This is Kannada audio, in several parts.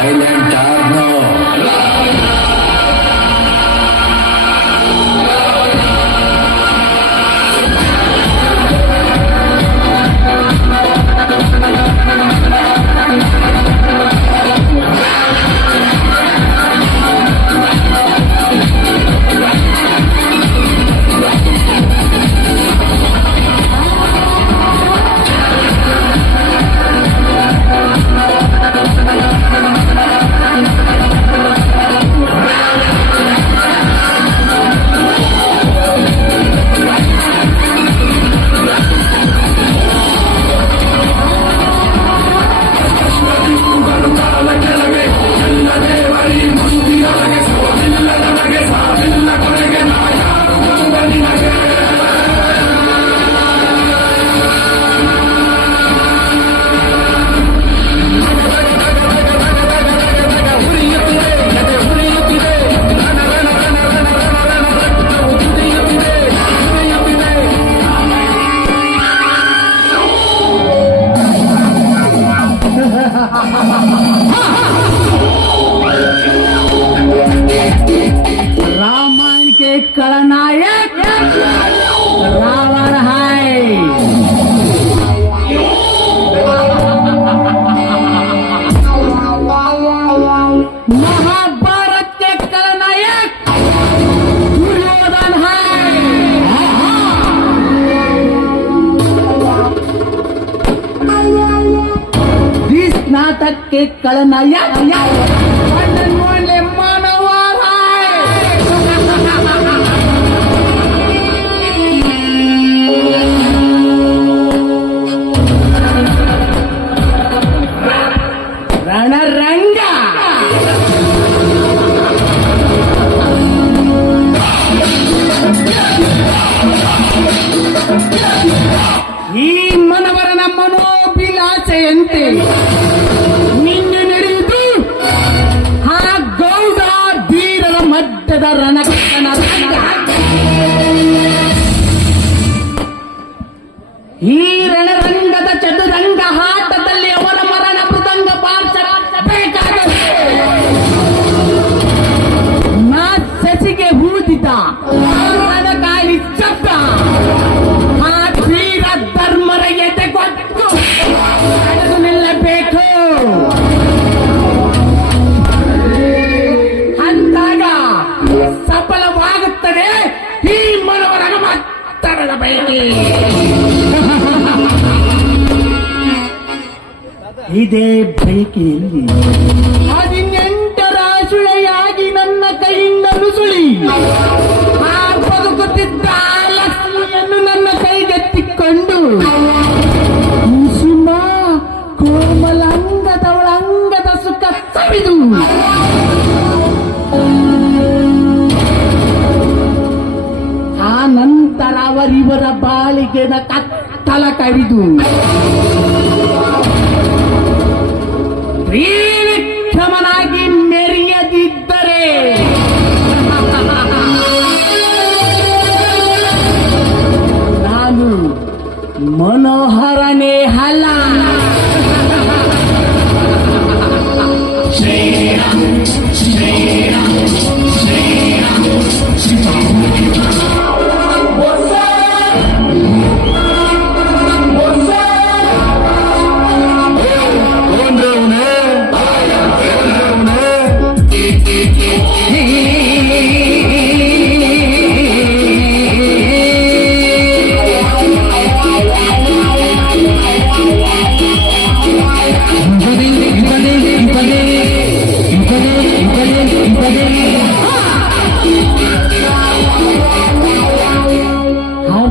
Ryland Tarno. रामायण के खलनायक रावण है महाभारत के नाटक के otra rana ಬಯಕೆ ಇದೇ ಬಯಕೆಯಲ್ಲಿ ಬಾಳಿಗೆನ ಕತ್ತಲ ಕವಿದು ತ್ರಿವಿಕ್ರಮನಾಗಿ ಮೆರೆಯದಿದ್ದರೆ ನಾನು ಮನೋಹರನೇ ಅಲ್ಲ. ಆರ್ತಿಕೋ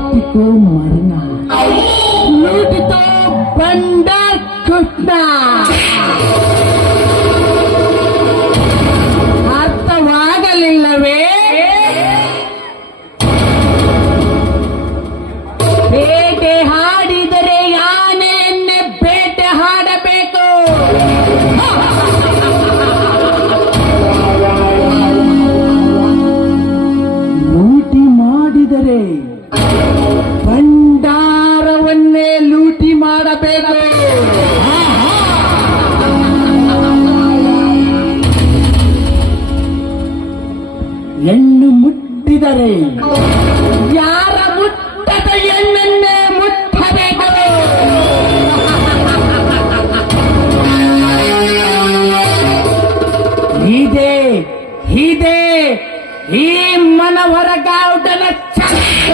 hatiku lu Ludito benda Kutna ಹೆಣ್ಣು ಮುಟ್ಟಿದರೆ ಯಾರ ಮುಟ್ಟದ ಹೆಣ್ಣನ್ನೇ ಮುಟ್ಟಬೇಕು? ಹೀದೆ ಹೀದೆ ಈ ಮನವರ ಚಕ್ರ